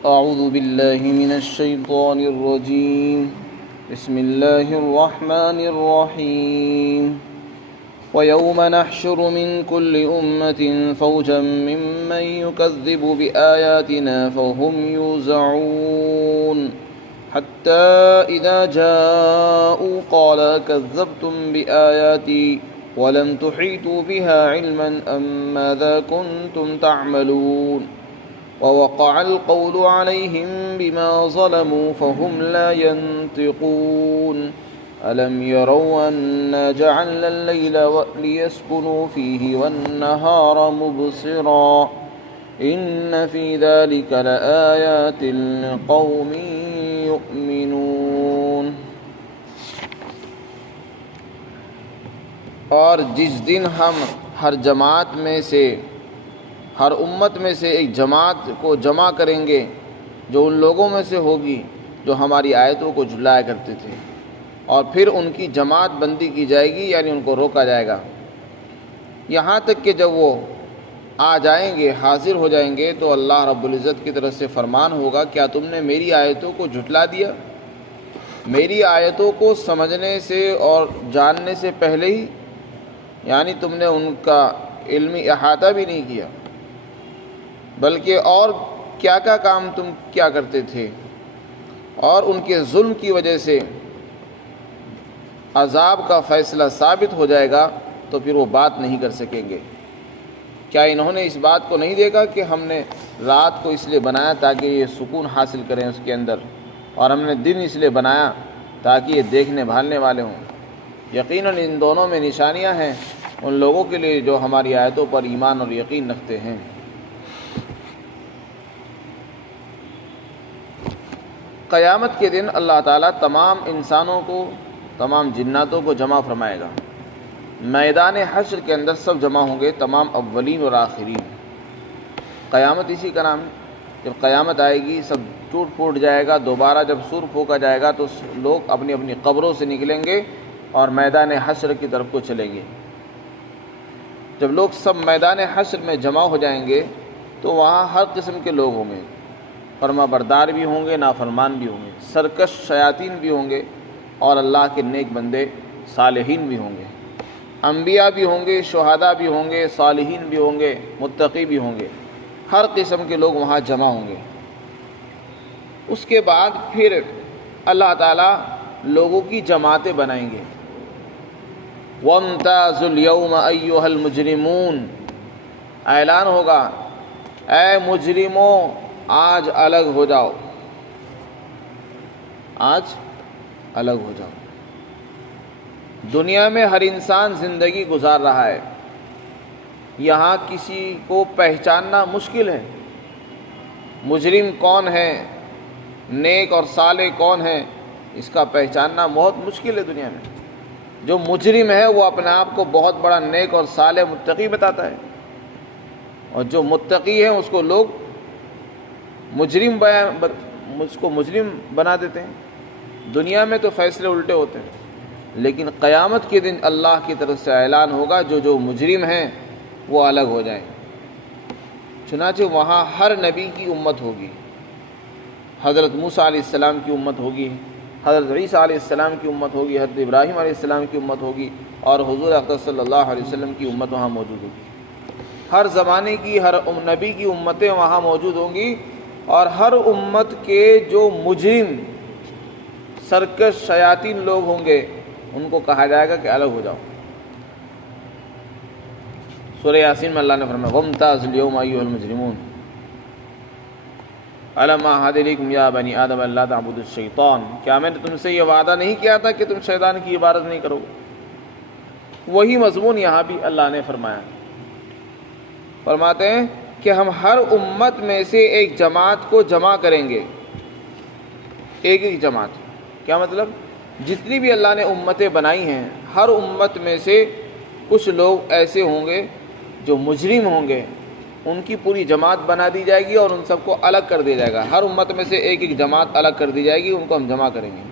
أعوذ بالله من الشيطان الرجيم. بسم الله الرحمن الرحيم. ويوم نحشر من كل أمة فوجا ممن يكذب بآياتنا فهم يوزعون حتى إذا جاءوا قال كذبتم بآياتي ولم تحيطوا بها علما أم ماذا كنتم تعملون ووقع القول عليهم بما ظلموا فهم لا ينطقون ألم يروا أنا جعلنا الليل ليسكنوا فيه والنهار مبصرا إن في ذلك لآيات لقوم يؤمنون. اور جس دن ہم ہر جماعت میں سے ہر امت میں سے ایک جماعت کو جمع کریں گے جو ان لوگوں میں سے ہوگی جو ہماری آیتوں کو جھٹلایا کرتے تھے، اور پھر ان کی جماعت بندی کی جائے گی، یعنی ان کو روکا جائے گا، یہاں تک کہ جب وہ آ جائیں گے، حاضر ہو جائیں گے، تو اللہ رب العزت کی طرف سے فرمان ہوگا، کیا تم نے میری آیتوں کو جھٹلا دیا؟ میری آیتوں کو سمجھنے سے اور جاننے سے پہلے ہی، یعنی تم نے ان کا علمی احاطہ بھی نہیں کیا، بلکہ اور کیا کیا کام تم کیا کرتے تھے، اور ان کے ظلم کی وجہ سے عذاب کا فیصلہ ثابت ہو جائے گا تو پھر وہ بات نہیں کر سکیں گے۔ کیا انہوں نے اس بات کو نہیں دیکھا کہ ہم نے رات کو اس لیے بنایا تاکہ یہ سکون حاصل کریں اس کے اندر، اور ہم نے دن اس لیے بنایا تاکہ یہ دیکھنے بھالنے والے ہوں؟ یقیناً ان دونوں میں نشانیاں ہیں ان لوگوں کے لیے جو ہماری آیتوں پر ایمان اور یقین رکھتے ہیں۔ قیامت کے دن اللہ تعالیٰ تمام انسانوں کو، تمام جناتوں کو جمع فرمائے گا۔ میدان حشر کے اندر سب جمع ہوں گے، تمام اولین اور آخرین۔ قیامت اسی کا نام ہے۔ جب قیامت آئے گی سب ٹوٹ پھوٹ جائے گا، دوبارہ جب سور پھونکا جائے گا تو لوگ اپنی اپنی قبروں سے نکلیں گے اور میدان حشر کی طرف کو چلیں گے۔ جب لوگ سب میدان حشر میں جمع ہو جائیں گے تو وہاں ہر قسم کے لوگ ہوں گے، فرما بردار بھی ہوں گے، نافرمان بھی ہوں گے، سرکش شیاطین بھی ہوں گے، اور اللہ کے نیک بندے صالحین بھی ہوں گے، انبیاء بھی ہوں گے، شہداء بھی ہوں گے، صالحین بھی ہوں گے، متقی بھی ہوں گے، ہر قسم کے لوگ وہاں جمع ہوں گے۔ اس کے بعد پھر اللہ تعالیٰ لوگوں کی جماعتیں بنائیں گے۔ وَامْتَازُوا الْيَوْمَ أَيُّهَا الْمُجْرِمُونَ، اعلان ہوگا، اے مجرموں آج الگ ہو جاؤ، آج الگ ہو جاؤ۔ دنیا میں ہر انسان زندگی گزار رہا ہے، یہاں کسی کو پہچاننا مشکل ہے، مجرم کون ہے، نیک اور صالح کون ہے، اس کا پہچاننا بہت مشکل ہے دنیا میں۔ جو مجرم ہے وہ اپنے آپ کو بہت بڑا نیک اور صالح متقی بتاتا ہے، اور جو متقی ہے اس کو لوگ مجرم بنا دیتے ہیں۔ دنیا میں تو فیصلے الٹے ہوتے ہیں، لیکن قیامت کے دن اللہ کی طرف سے اعلان ہوگا جو مجرم ہیں وہ الگ ہو جائیں۔ چنانچہ وہاں ہر نبی کی امت ہوگی، حضرت موسیٰ علیہ السلام کی امت ہوگی، حضرت عیسیٰ علیہ السلام کی امت ہوگی، حضرت ابراہیم علیہ السلام کی امت ہوگی، اور حضور اقدس صلی اللہ علیہ وسلم کی امت وہاں موجود ہوگی۔ ہر زمانے کی ہر نبی کی امتیں وہاں موجود ہوں گی، اور ہر امت کے جو مجرم سرکش شیاطین لوگ ہوں گے ان کو کہا جائے گا کہ الگ ہو جاؤ۔ سورہ یاسین میں اللہ نے فرمایا وَامْتَازُوا الْيَوْمَ أَيُّهَا الْمُجْرِمُونَ أَلَمْ أَعْهَدْ إِلَيْكُمْ يَا بَنِي آدَمَ أَلَّا تَعْبُدُوا الشَّيْطَانَ، کیا میں نے تم سے یہ وعدہ نہیں کیا تھا کہ تم شیطان کی عبادت نہیں کرو گے؟ وہی مضمون یہاں بھی اللہ نے فرمایا۔ فرماتے ہیں کہ ہم ہر امت میں سے ایک جماعت کو جمع کریں گے، ایک ایک جماعت۔ کیا مطلب؟ جتنی بھی اللہ نے امتیں بنائی ہیں، ہر امت میں سے کچھ لوگ ایسے ہوں گے جو مجرم ہوں گے، ان کی پوری جماعت بنا دی جائے گی اور ان سب کو الگ کر دیا جائے گا۔ ہر امت میں سے ایک ایک جماعت الگ کر دی جائے گی، ان کو ہم جمع کریں گے۔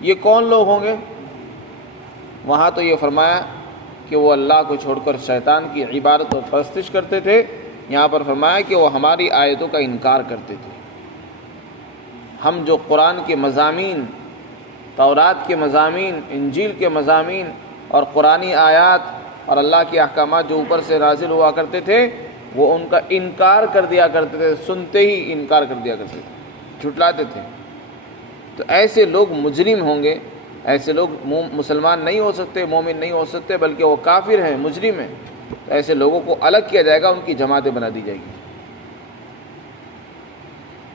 یہ کون لوگ ہوں گے؟ وہاں تو یہ فرمایا کہ وہ اللہ کو چھوڑ کر شیطان کی عبادت اور پرستش کرتے تھے، یہاں پر فرمایا کہ وہ ہماری آیتوں کا انکار کرتے تھے۔ ہم جو قرآن کے مضامین، تورات کے مضامین، انجیل کے مضامین اور قرآنی آیات اور اللہ کے احکامات جو اوپر سے نازل ہوا کرتے تھے، وہ ان کا انکار کر دیا کرتے تھے، سنتے ہی انکار کر دیا کرتے تھے، جھٹلاتے تھے۔ تو ایسے لوگ مجرم ہوں گے، ایسے لوگ مسلمان نہیں ہو سکتے، مومن نہیں ہو سکتے، بلکہ وہ کافر ہیں، مجرم ہیں۔ تو ایسے لوگوں کو الگ کیا جائے گا، ان کی جماعتیں بنا دی جائے گی۔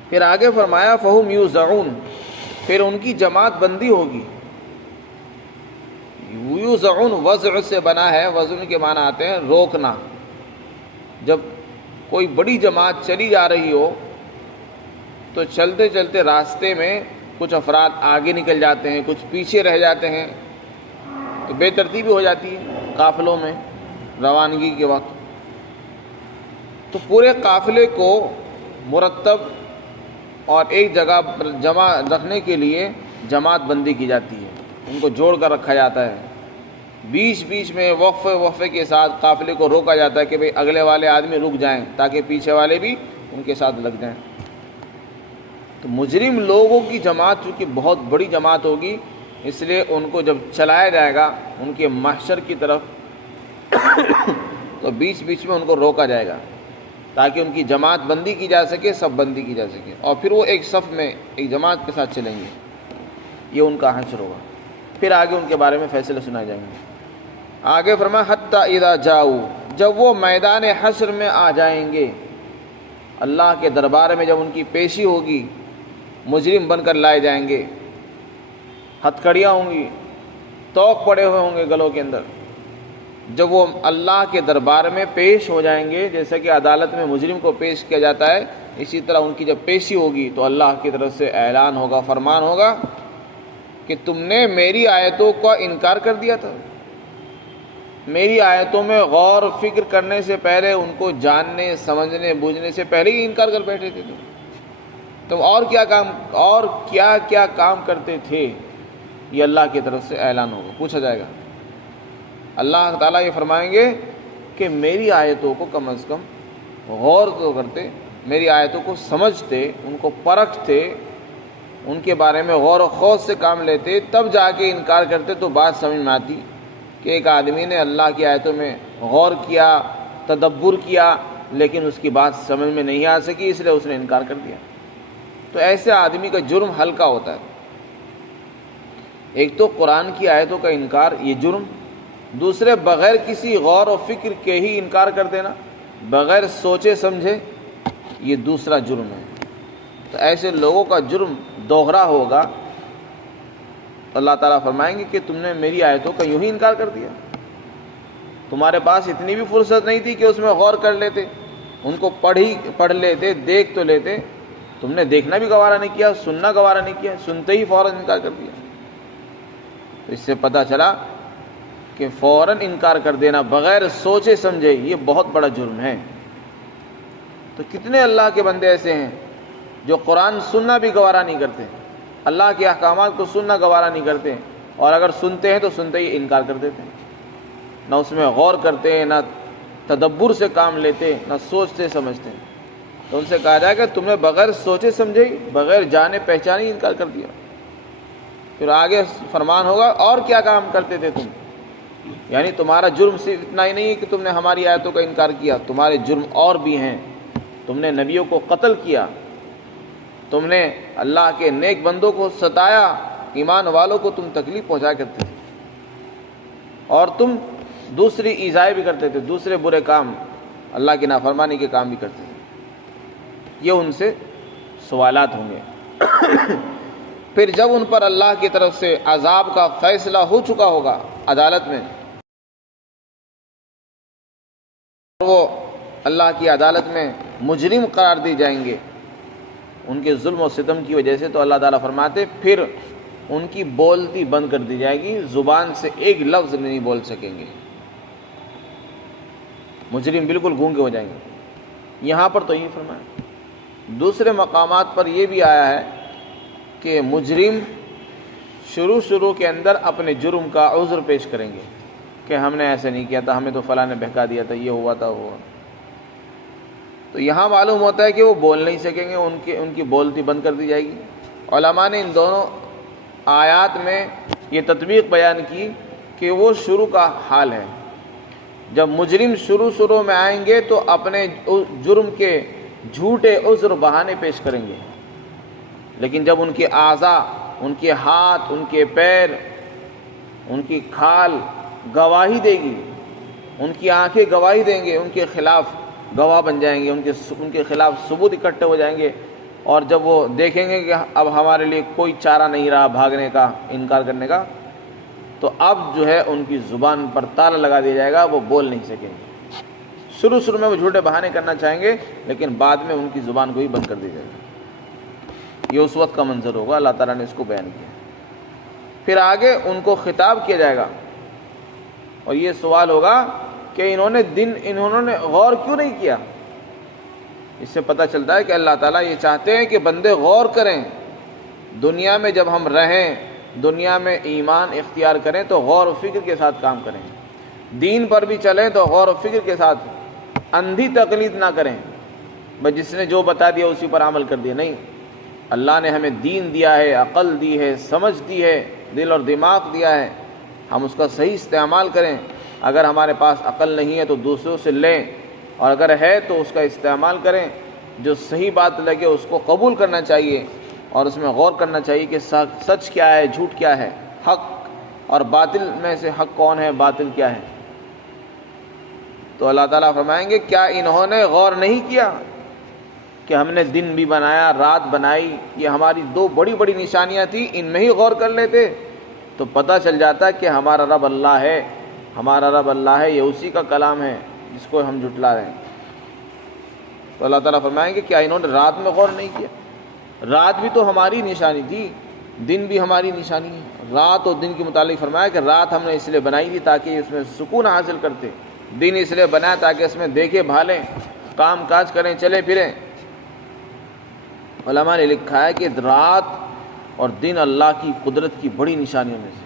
پھر آگے فرمایا فَهُمْ يُوزَعُونَ، پھر ان کی جماعت بندی ہوگی۔ یوزعون وضع سے بنا ہے، وزن کے معنی آتے ہیں روکنا۔ جب کوئی بڑی جماعت چلی جا رہی ہو تو چلتے چلتے راستے میں کچھ افراد آگے نکل جاتے ہیں، کچھ پیچھے رہ جاتے ہیں، تو بے ترتیبی ہو جاتی ہے قافلوں میں روانگی کے وقت۔ تو پورے قافلے کو مرتب اور ایک جگہ پر جمع رکھنے کے لیے جماعت بندی کی جاتی ہے، ان کو جوڑ کر رکھا جاتا ہے۔ بیچ بیچ میں وقفے کے ساتھ قافلے کو روکا جاتا ہے کہ بھئی اگلے والے آدمی رک جائیں تاکہ پیچھے والے بھی ان کے ساتھ لگ جائیں۔ تو مجرم لوگوں کی جماعت چونکہ بہت بڑی جماعت ہوگی، اس لیے ان کو جب چلایا جائے گا ان کے محشر کی طرف تو بیچ بیچ میں ان کو روکا جائے گا تاکہ ان کی جماعت بندی کی جا سکے، سب بندی کی جا سکے، اور پھر وہ ایک صف میں ایک جماعت کے ساتھ چلیں گے۔ یہ ان کا حشر ہوگا۔ پھر آگے ان کے بارے میں فیصلے سنائے جائیں گے۔ آگے فرمایا حتی اذا جاؤ، جب وہ میدان حشر میں آ جائیں گے، اللہ کے دربار میں جب ان کی پیشی ہوگی، مجرم بن کر لائے جائیں گے، ہتھکڑیاں ہوں گی، توق پڑے ہوئے ہوں گے گلوں کے اندر۔ جب وہ اللہ کے دربار میں پیش ہو جائیں گے، جیسا کہ عدالت میں مجرم کو پیش کیا جاتا ہے، اسی طرح ان کی جب پیشی ہوگی تو اللہ کی طرف سے اعلان ہوگا، فرمان ہوگا کہ تم نے میری آیتوں کا انکار کر دیا تھا، میری آیتوں میں غور و فکر کرنے سے پہلے، ان کو جاننے سمجھنے بوجھنے سے پہلے ہی انکار کر بیٹھے تھے تم اور کیا کیا کام کرتے تھے۔ یہ اللہ کی طرف سے اعلان ہوگا، پوچھا جائے گا۔ اللہ تعالیٰ یہ فرمائیں گے کہ میری آیتوں کو کم از کم غور تو کرتے، میری آیتوں کو سمجھتے، ان کو پرکھتے، ان کے بارے میں غور و خوض سے کام لیتے، تب جا کے انکار کرتے تو بات سمجھ میں آتی کہ ایک آدمی نے اللہ کی آیتوں میں غور کیا، تدبر کیا، لیکن اس کی بات سمجھ میں نہیں آ سکی، اس لیے اس نے انکار کر دیا۔ تو ایسے آدمی کا جرم ہلکا ہوتا ہے۔ ایک تو قرآن کی آیتوں کا انکار، یہ جرم، دوسرے بغیر کسی غور و فکر کے ہی انکار کر دینا، بغیر سوچے سمجھے، یہ دوسرا جرم ہے۔ تو ایسے لوگوں کا جرم دوہرا ہوگا۔ اللہ تعالیٰ فرمائیں گے کہ تم نے میری آیتوں کا یوں ہی انکار کر دیا، تمہارے پاس اتنی بھی فرصت نہیں تھی کہ اس میں غور کر لیتے، ان کو پڑھ لیتے، دیکھ تو لیتے، تم نے دیکھنا بھی گوارا نہیں کیا، سننا گوارا نہیں کیا، سنتے ہی فوراً انکار کر دیا۔ تو اس سے پتہ چلا کہ فوراً انکار کر دینا بغیر سوچے سمجھے یہ بہت بڑا جرم ہے۔ تو کتنے اللہ کے بندے ایسے ہیں جو قرآن سننا بھی گوارا نہیں کرتے، اللہ کے احکامات کو سننا گوارا نہیں کرتے، اور اگر سنتے ہیں تو سنتے ہی انکار کر دیتے ہیں، نہ اس میں غور کرتے ہیں، نہ تدبر سے کام لیتے، نہ سوچتے سمجھتے ہیں۔ تو ان سے کہا جائے کہ تم نے بغیر سوچے سمجھے، بغیر جانے پہچانے ہی انکار کر دیا۔ پھر آگے فرمان ہوگا اور کیا کام کرتے تھے تم، یعنی تمہارا جرم صرف اتنا ہی نہیں ہے کہ تم نے ہماری آیتوں کا انکار کیا، تمہارے جرم اور بھی ہیں۔ تم نے نبیوں کو قتل کیا، تم نے اللہ کے نیک بندوں کو ستایا، ایمان والوں کو تم تکلیف پہنچا کرتے تھے، اور تم دوسری ایذائیں بھی کرتے تھے، دوسرے برے کام، اللہ کی نافرمانی کے کام بھی کرتے تھے۔ یہ ان سے سوالات ہوں گے۔ پھر جب ان پر اللہ کی طرف سے عذاب کا فیصلہ ہو چکا ہوگا عدالت میں، وہ اللہ کی عدالت میں مجرم قرار دی جائیں گے ان کے ظلم و ستم کی وجہ سے، تو اللہ تعالیٰ فرماتے پھر ان کی بولتی بند کر دی جائے گی، زبان سے ایک لفظ نہیں بول سکیں گے، مجرم بالکل گونگے ہو جائیں گے۔ یہاں پر تو یہ فرمایا۔ دوسرے مقامات پر یہ بھی آیا ہے کہ مجرم شروع کے اندر اپنے جرم کا عذر پیش کریں گے کہ ہم نے ایسے نہیں کیا تھا، ہمیں تو فلاں نے بہکا دیا تھا، یہ ہوا تھا، وہ۔ تو یہاں معلوم ہوتا ہے کہ وہ بول نہیں سکیں گے، ان کی بولتی بند کر دی جائے گی، علماء نے ان دونوں آیات میں یہ تطبیق بیان کی کہ وہ شروع کا حال ہے. جب مجرم شروع میں آئیں گے تو اپنے جرم کے جھوٹے عذر بہانے پیش کریں گے، لیکن جب ان کے اعضاء، ان کے ہاتھ، ان کے پیر، ان کی کھال گواہی دے گی، ان کی آنکھیں گواہی دیں گے، ان کے خلاف گواہ بن جائیں گے، ان کے خلاف ثبوت اکٹھے ہو جائیں گے، اور جب وہ دیکھیں گے کہ اب ہمارے لیے کوئی چارہ نہیں رہا بھاگنے کا، انکار کرنے کا، تو اب جو ہے ان کی زبان پر تالا لگا دیا جائے گا، وہ بول نہیں سکیں گے. شروع میں وہ جھوٹے بہانے کرنا چاہیں گے، لیکن بعد میں ان کی زبان کو ہی بند کر دیا جائے گا. یہ اس وقت کا منظر ہوگا، اللہ تعالیٰ نے اس کو بیان کیا. پھر آگے ان کو خطاب کیا جائے گا اور یہ سوال ہوگا کہ انہوں نے غور کیوں نہیں کیا. اس سے پتہ چلتا ہے کہ اللہ تعالیٰ یہ چاہتے ہیں کہ بندے غور کریں. دنیا میں جب ہم رہیں، دنیا میں ایمان اختیار کریں تو غور و فکر کے ساتھ کام کریں. دین پر بھی چلیں تو غور و فکر کے ساتھ، اندھی تقلید نہ کریں، بس جس نے جو بتا دیا اسی پر عمل کر دیا. نہیں، اللہ نے ہمیں دین دیا ہے، عقل دی ہے، سمجھ دی ہے، دل اور دماغ دیا ہے، ہم اس کا صحیح استعمال کریں. اگر ہمارے پاس عقل نہیں ہے تو دوسروں سے لیں، اور اگر ہے تو اس کا استعمال کریں. جو صحیح بات لگے اس کو قبول کرنا چاہیے اور اس میں غور کرنا چاہیے کہ سچ کیا ہے، جھوٹ کیا ہے، حق اور باطل میں سے حق کون ہے، باطل کیا ہے. تو اللہ تعالیٰ فرمائیں گے کیا انہوں نے غور نہیں کیا کہ ہم نے دن بھی بنایا، رات بنائی، یہ ہماری دو بڑی بڑی نشانیاں تھیں، ان میں ہی غور کر لیتے تو پتہ چل جاتا کہ ہمارا رب اللہ ہے، ہمارا رب اللہ ہے، یہ اسی کا کلام ہے جس کو ہم جھٹلا رہے ہیں. تو اللہ تعالیٰ فرمائیں گے کیا انہوں نے رات میں غور نہیں کیا. رات بھی تو ہماری نشانی تھی، دن بھی ہماری نشانی ہے. رات اور دن کے متعلق فرمایا کہ رات ہم نے اس لیے بنائی تھی تاکہ اس میں سکون حاصل کرتے، دن اس لیے بنایا تاکہ اس میں دیکھیں بھالیں، کام کاج کریں، چلیں پھریں. علماء نے لکھا ہے کہ رات اور دن اللہ کی قدرت کی بڑی نشانیوں میں سے.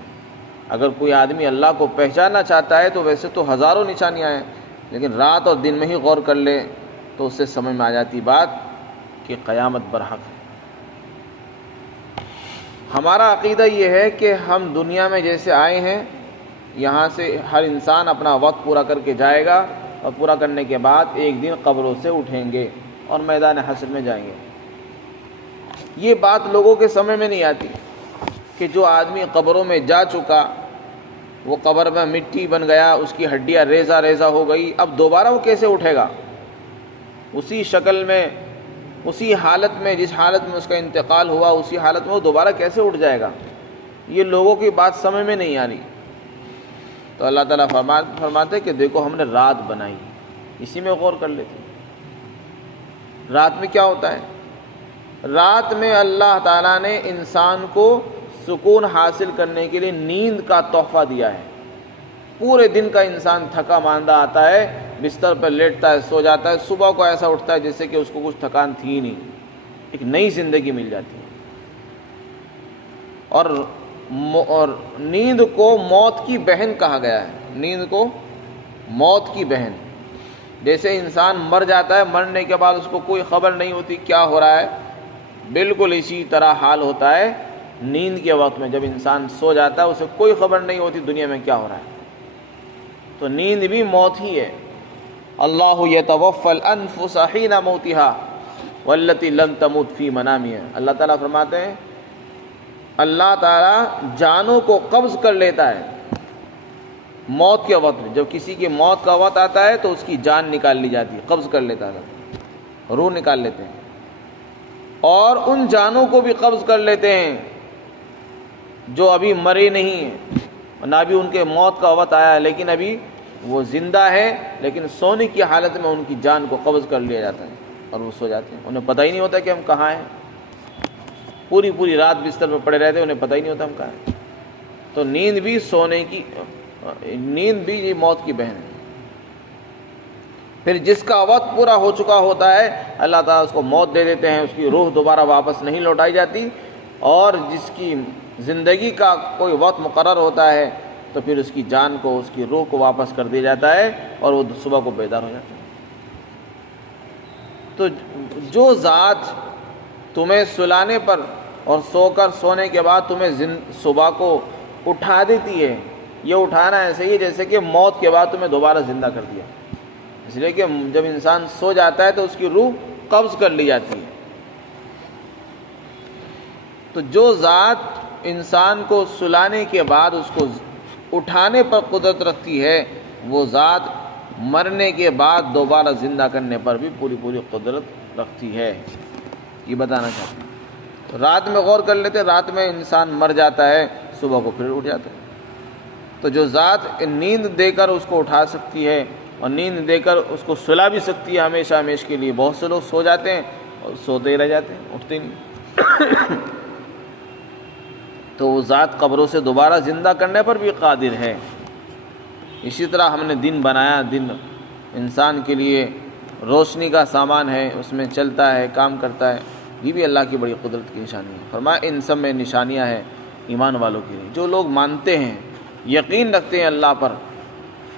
اگر کوئی آدمی اللہ کو پہچاننا چاہتا ہے تو ویسے تو ہزاروں نشانیاں ہیں، لیکن رات اور دن میں ہی غور کر لے تو اس سے سمجھ میں آ جاتی بات کہ قیامت برحق ہے. ہمارا عقیدہ یہ ہے کہ ہم دنیا میں جیسے آئے ہیں، یہاں سے ہر انسان اپنا وقت پورا کر کے جائے گا، اور پورا کرنے کے بعد ایک دن قبروں سے اٹھیں گے اور میدان حشر میں جائیں گے. یہ بات لوگوں کے سمجھ میں نہیں آتی کہ جو آدمی قبروں میں جا چکا، وہ قبر میں مٹی بن گیا، اس کی ہڈیاں ریزہ ریزہ ہو گئی، اب دوبارہ وہ کیسے اٹھے گا؟ اسی شکل میں، اسی حالت میں، جس حالت میں اس کا انتقال ہوا، اسی حالت میں وہ دوبارہ کیسے اٹھ جائے گا؟ یہ لوگوں کی بات سمجھ میں نہیں آ رہی. تو اللہ تعالیٰ فرماتے کہ دیکھو ہم نے رات بنائی، اسی میں غور کر لیتے. رات میں کیا ہوتا ہے؟ رات میں اللہ تعالیٰ نے انسان کو سکون حاصل کرنے کے لیے نیند کا تحفہ دیا ہے. پورے دن کا انسان تھکا ماندہ آتا ہے، بستر پر لیٹتا ہے، سو جاتا ہے، صبح کو ایسا اٹھتا ہے جیسے کہ اس کو کچھ تھکان تھی ہی نہیں، ایک نئی زندگی مل جاتی ہے. اور نیند کو موت کی بہن کہا گیا ہے. نیند کو موت کی بہن. جیسے انسان مر جاتا ہے، مرنے کے بعد اس کو کوئی خبر نہیں ہوتی کیا ہو رہا ہے، بالکل اسی طرح حال ہوتا ہے نیند کے وقت میں. جب انسان سو جاتا ہے اسے کوئی خبر نہیں ہوتی دنیا میں کیا ہو رہا ہے. تو نیند بھی موت ہی ہے. اللہ یتوفی الانفس حین موتها والتی لم تمت فی منامها. اللہ تعالیٰ فرماتے ہیں اللہ تعالیٰ جانوں کو قبض کر لیتا ہے موت کے وقت میں. جب کسی کی موت کا وقت آتا ہے تو اس کی جان نکال لی جاتی ہے، قبض کر لیتا ہے، روح نکال لیتے ہیں. اور ان جانوں کو بھی قبض کر لیتے ہیں جو ابھی مرے نہیں ہیں، نہ بھی ان کے موت کا وقت آیا ہے، لیکن ابھی وہ زندہ ہے، لیکن سونے کی حالت میں ان کی جان کو قبض کر لیا جاتا ہے اور وہ سو جاتے ہیں. انہیں پتہ ہی نہیں ہوتا کہ ہم کہاں ہیں. پوری رات بستر پر پڑے رہتے ہیں، انہیں پتہ ہی نہیں ہوتا ہم کہاں ہیں. تو نیند بھی نیند بھی یہ موت کی بہن ہے. پھر جس کا وقت پورا ہو چکا ہوتا ہے اللہ تعالیٰ اس کو موت دے دیتے ہیں، اس کی روح دوبارہ واپس نہیں لوٹائی جاتی. اور جس کی زندگی کا کوئی وقت مقرر ہوتا ہے تو پھر اس کی جان کو، اس کی روح کو واپس کر دیا جاتا ہے اور وہ صبح کو بیدار ہو جاتا ہے. تو جو ذات تمہیں سلانے پر اور سونے کے بعد تمہیں صبح کو اٹھا دیتی ہے۔ یہ اٹھانا ایسے ہی جیسے کہ موت کے بعد تمہیں دوبارہ زندہ کر دیا، اس لیے کہ جب انسان سو جاتا ہے تو اس کی روح قبض کر لی جاتی ہے۔ تو جو ذات انسان کو سلانے کے بعد اس کو اٹھانے پر قدرت رکھتی ہے، وہ ذات مرنے کے بعد دوبارہ زندہ کرنے پر بھی پوری قدرت رکھتی ہے۔ یہ بتانا چاہتے ہیں۔ رات میں غور کر لیتے، رات میں انسان مر جاتا ہے، صبح کو پھر اٹھ جاتا ہے۔ تو جو ذات نیند دے کر اس کو اٹھا سکتی ہے اور نیند دے کر اس کو سلا بھی سکتی ہے ہمیشہ ہمیشہ کے لیے، بہت سے لوگ سو جاتے ہیں اور سوتے ہی رہ جاتے ہیں، اٹھتے نہیں، تو وہ ذات قبروں سے دوبارہ زندہ کرنے پر بھی قادر ہے۔ اسی طرح ہم نے دن بنایا، دن انسان کے لیے روشنی کا سامان ہے، اس میں چلتا ہے، کام کرتا ہے، یہ بھی اللہ کی بڑی قدرت کی نشانی ہے۔ فرمایا ان سب میں نشانیاں ہیں ایمان والوں کے لیے۔ جو لوگ مانتے ہیں، یقین رکھتے ہیں اللہ پر،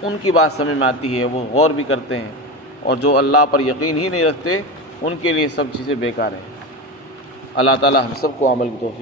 ان کی بات سمجھ میں آتی ہے، وہ غور بھی کرتے ہیں، اور جو اللہ پر یقین ہی نہیں رکھتے ان کے لیے سب چیزیں بیکار ہیں۔ اللہ تعالی ہم سب کو عمل کی توفیق